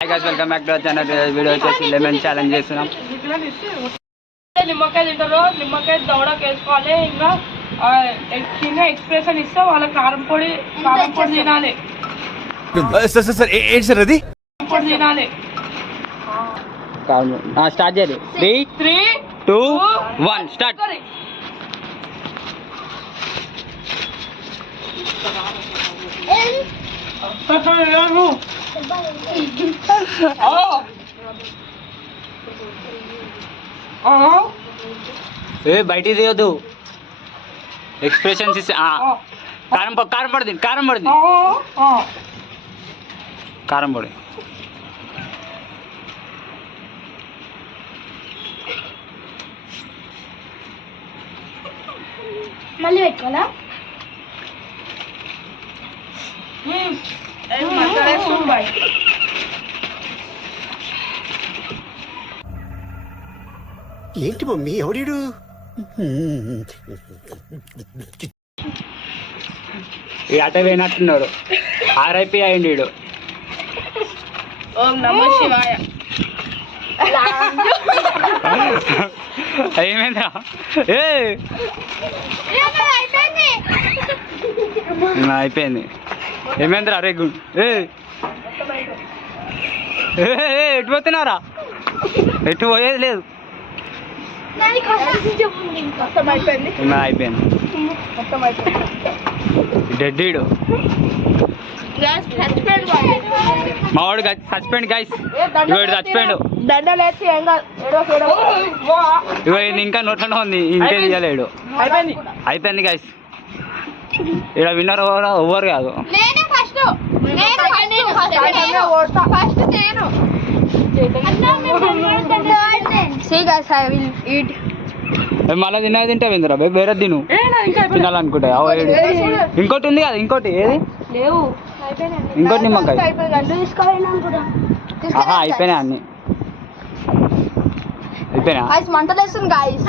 Hi guys, welcome back to our channel. Video వచ్చేసి lemon challenge చేస్తున్నాం. నిమ్మకాయ తింటారు, నిమ్మకాయ దవడకు వేసుకోవాలి. ఇంకా చిన్న ఎక్స్ప్రెషన్ ఇస్తే వాళ్ళ కారం పొడి తినాలి. సార్ ఏంటి సార్ అది? పొడి తినాలి. స్టార్ట్ చేయాలి. 3, 2, 1 స్టార్ట్. బయటికి తీయొద్దు. ఎక్స్ప్రెషన్స్ ఇస్తే కారం పడుతుంది. కారం పొడి మళ్ళీ పెట్టుకోవాలా? ఏంటి మమ్మీ ఎవడీడు? ఈ అట పోయినట్టున్నాడు. ఆర్ఐపి అయింది వీడు. ఓం నమః శివాయ. ఏమైందా? అయిపోయింది. ఏమైందిరా? అరే గుడ్. ఎటు పోతున్నారా? ఎటు పోయేది లేదు. అయిపోయింది. డెడ్డీడు మావాడు సస్పెండ్ గైస్. ఇవాడు చచ్చిపోయాడు. ఇగో ఇది ఇంకా నోట్లోనే ఉంది. ఇంకే తీయలేడు. అయిపోయింది గైస్. ఇక్కడ విన్నర్ ఎవ్వరు కాదు. మళ్ళీ తింటే విందురా వేరే తిను తినాలనుకుంటా. ఇంకోటి ఉంది కదా, ఇంకోటి ఏది? ఇంకోటి నిమ్మకాయ. అయిపోయినాయి అన్ని. అయిపోయినా మంటలేస్తుంది గాయస్.